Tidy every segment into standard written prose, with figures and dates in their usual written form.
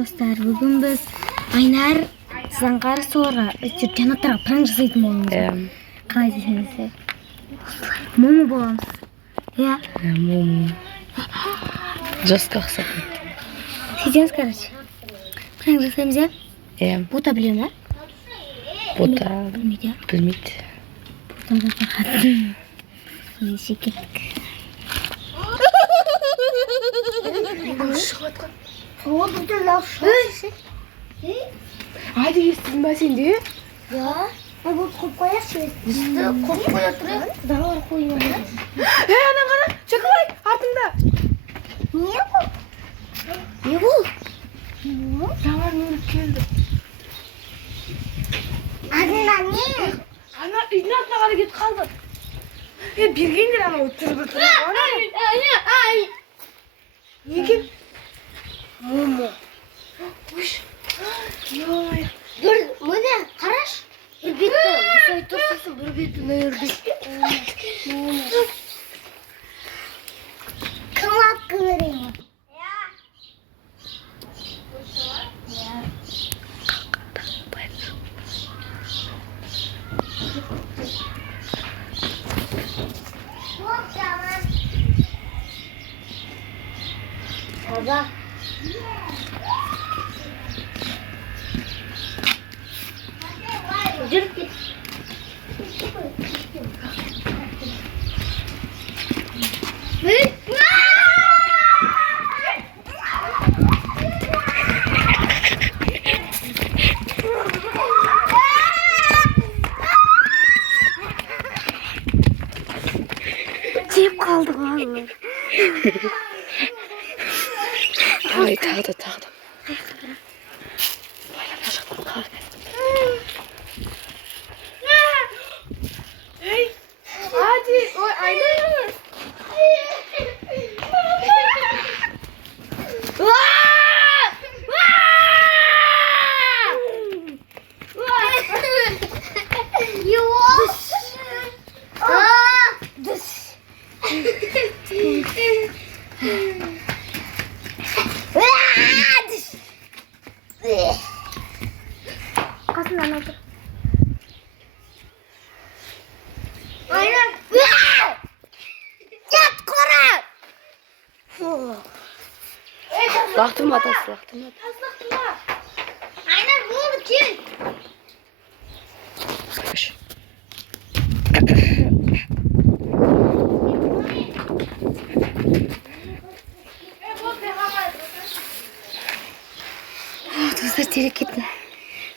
достар, бүгін біз Айнар Заңғар Сора театрға пранк жасайтын боламыз. Қалай десеңіз? Момо боламыз. Иә? Момо. Жастқа ұқсап кетті. Сөйтеміз, короче. Пранк жасаймыз, иә? Иә. Бота білем, ә? Бота білмейді. білмейді. Ботада тұрғатын. Неше кеттік. О, бұлды лав шығады. Айды естідің ба сен де? Ja, maar wat goed kan je zeggen? Goed kan je terug? Daar hoor ik goed in. Ана қара, шақылай, артында. Не бұл? Не бұл? Жаңар өліп келді. Ана не? Ана үйдің артына қарай кетіп қалды. Бергендер ана өттіріп Неге? Момо. Қош. Йой. Gör, mene, қараш. Bir bitti. Müsait dursun, bir bitti. Ne yürüdük? Kim hakkı vereyim? Baba. Жүріп кет. Жеп қалдық алып. Ай, тағды. Hadi, oy Aynar. Qasından otur. Лақтырма атасы, лақтырма. Aynar bunu kim? Қош. Достар терек кетті. Не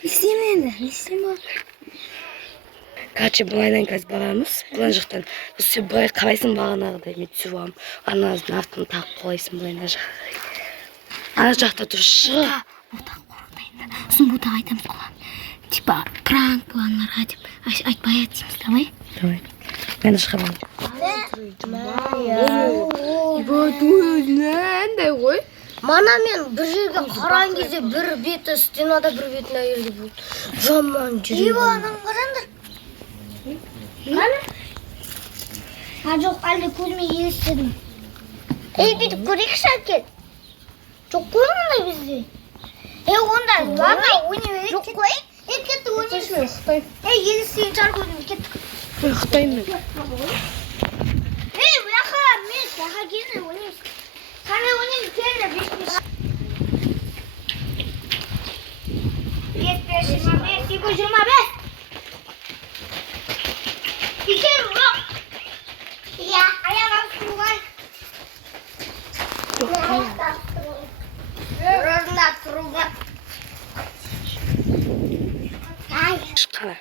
істеймін енді? Не істеймін? Короче, былайдан қазір барамыз. Бұлан жақтан. Осы былай қарайсың бағанағыдай мен түсіп аламын. Аназдың артын тағып қойсың былайына жаққа. Ана жақта тұршы. Ботақ қорқытайын да. Сосын ботақ айтамыз қолан. Типа пранк анарға деп айтпай айтсымыз, давай? Давай. Мен шығамын. Өзінәндай ғой. Мана мен бір жерге қараған кезде бір беті стенада бір бетін әйелде болды. Жаман жүрегі. Ева, анаң қараңдар. Қана? Жоқ, әлде көзіме елестедім. Бүйтіп көрейікші әкет. Жоқ қой мұндай бізде. Онда ладно, ойнай жоқ қой. Кетті ойнайсың. Елестеген шығар көзіме кеттік. Қытаймын. Бұяқа, мен саға келді ойнайсың. Қандай ойнайсың келді, бес. 25. İçeri bırak. Ya, ayağım sular. Orada turba. Ay. Шыққала.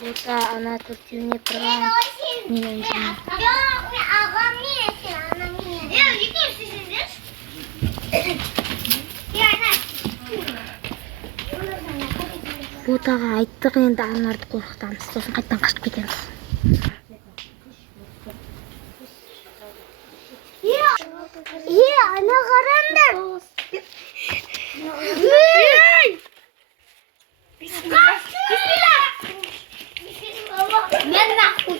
Бота ана төртеуіне тұрған менің жұмым. Ағам не еткен, анам не еткен? Екі өстесіңдер? Ботаға айттық, енді Анарды қорқытамыз. Сосын қайттан қашып кетеміз. Ана қараңдар. Бисмилlah. Мен нахуй.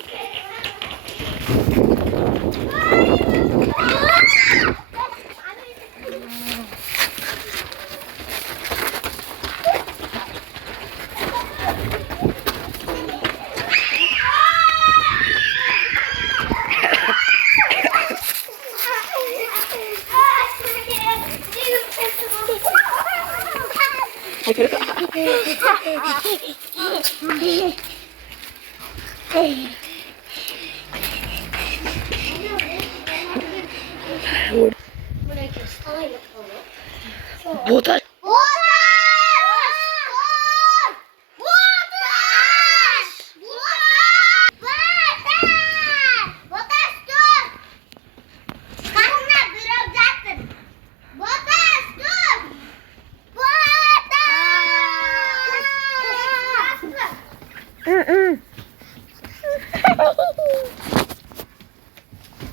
Боташ.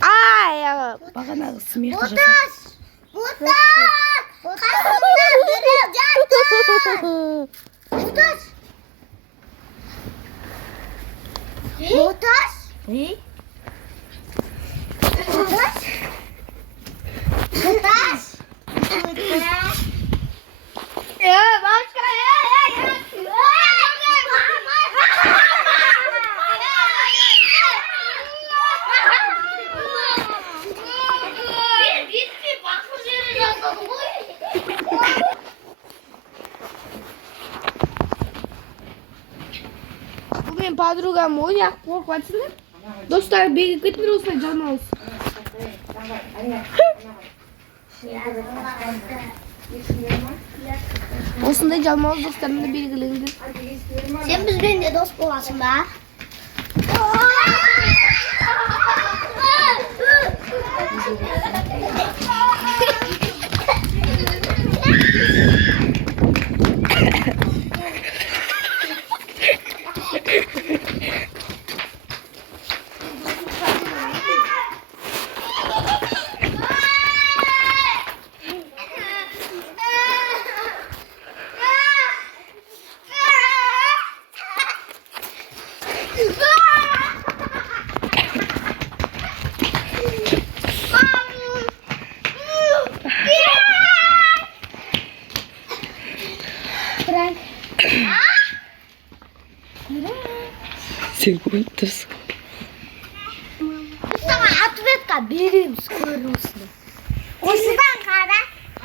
Ай, бағанағы смехті жасап. Bugün подругам ойнақ қорқып жатсыңдар. Достар бегі кетіңдер осылай жалмауыз. Осындай жалмауыз достарымды белгілеңдер. Sen bizden de dost bolasın be. Sen koyuyorsun. Sana atvetka vereyim skorusun. Osman kara.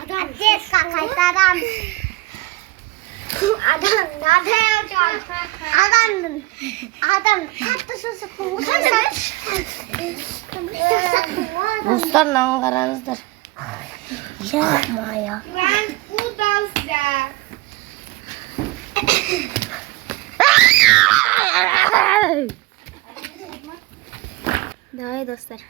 Adam atvetka kaytaram. Adam ne yapacak? Adam kattısız konuşuyor. Dostlar ne karanızdır? Yapma ya. Ben bu dansta. Давай, достар.